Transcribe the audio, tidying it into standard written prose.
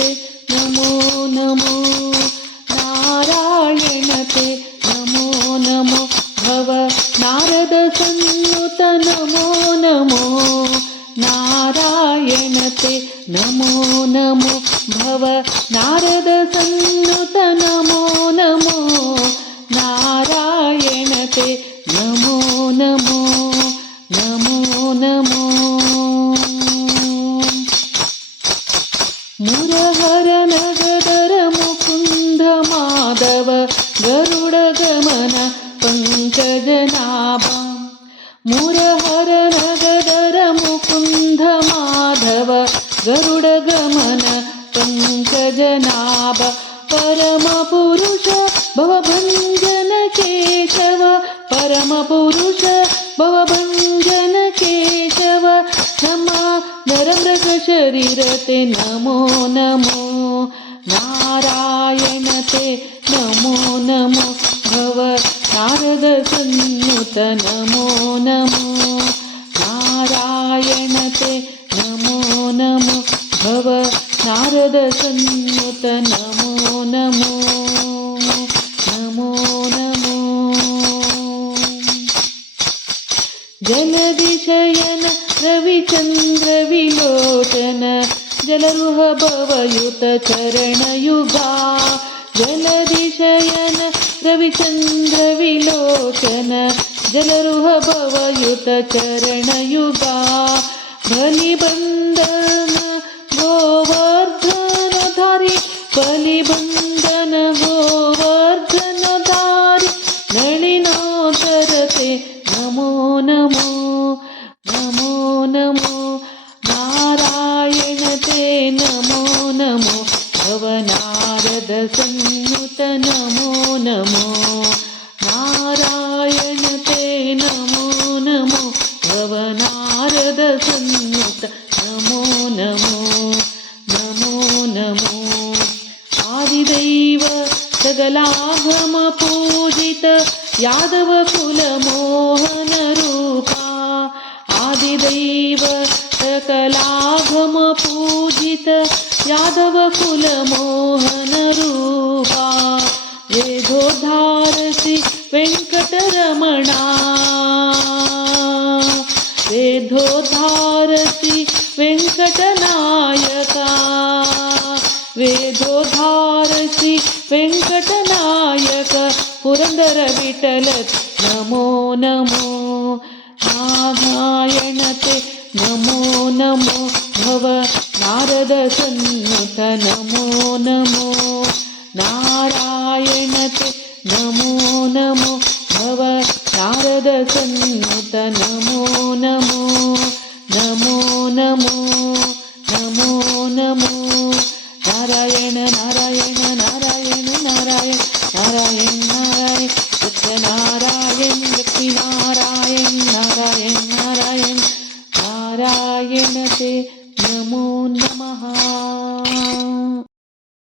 ते नमो नमो नारायण ते नमो नमो भव नारद संयुत नमो नमो नारायण ते नमो नमो भव नारद संयुत नमो नमो नारायण ते नमो नमो नमो नमो मुरहर नगधर मुकुंद माधव गरुड़ गमन पंकजनाभ मुरहर नगधर मुकुंद माधव गरुड़ गमन पंकजनाभ परम पुरुष भवभंजन केशव परम पुरुष भवभंजन केशव नमा नरमृग शरीर ते नमो नमो नारायण ते नमो नमो भव नारद संयुत नमो नमो नारायण ते नमो नमो भव नारद संयुत नमो नमो नमो नमो जलदिशयन रविचंद्र विलोचन जलरुह भवयुत चरणयुगा जलदिशयन रविचंद्र विलोचन जलरुह भवयुत चरणयुगा बलिबंधन गोवर्धन धारी बलिबंधन गोवर्धन धारी नलिनोदर ते नमो नमो नमो नमो नारायण ते नमो नमो भव नारद संयुत नमो नमो नारायण ते नमो नमो भव नारद संयुत नमो नमो नमो नमो आदिदैव सकलागम पूजित यादव कुल मोहन रूपा आदिदैव सकलागम पूजित यादव कुल मोहन रूपा वेदोद्धारसि वेंकटरमणा वेदोद्धारसि वेंकटनायका वेदोद्धारसि वेंकटनायक पुरंदर विठ्ठल नमो नमो नारायण ते नमो नमो भव नारद संयुत नमो नमो नारायण ते नमो नमो भव नारद संयुत नमो नमो नमो नमो नमो नमो नारायण नारायण नारायण नारायण नारायण नारायण सत्यनारायण लक्ष्मीनारायण नारायण नारायण नारायण ते नमो नमः।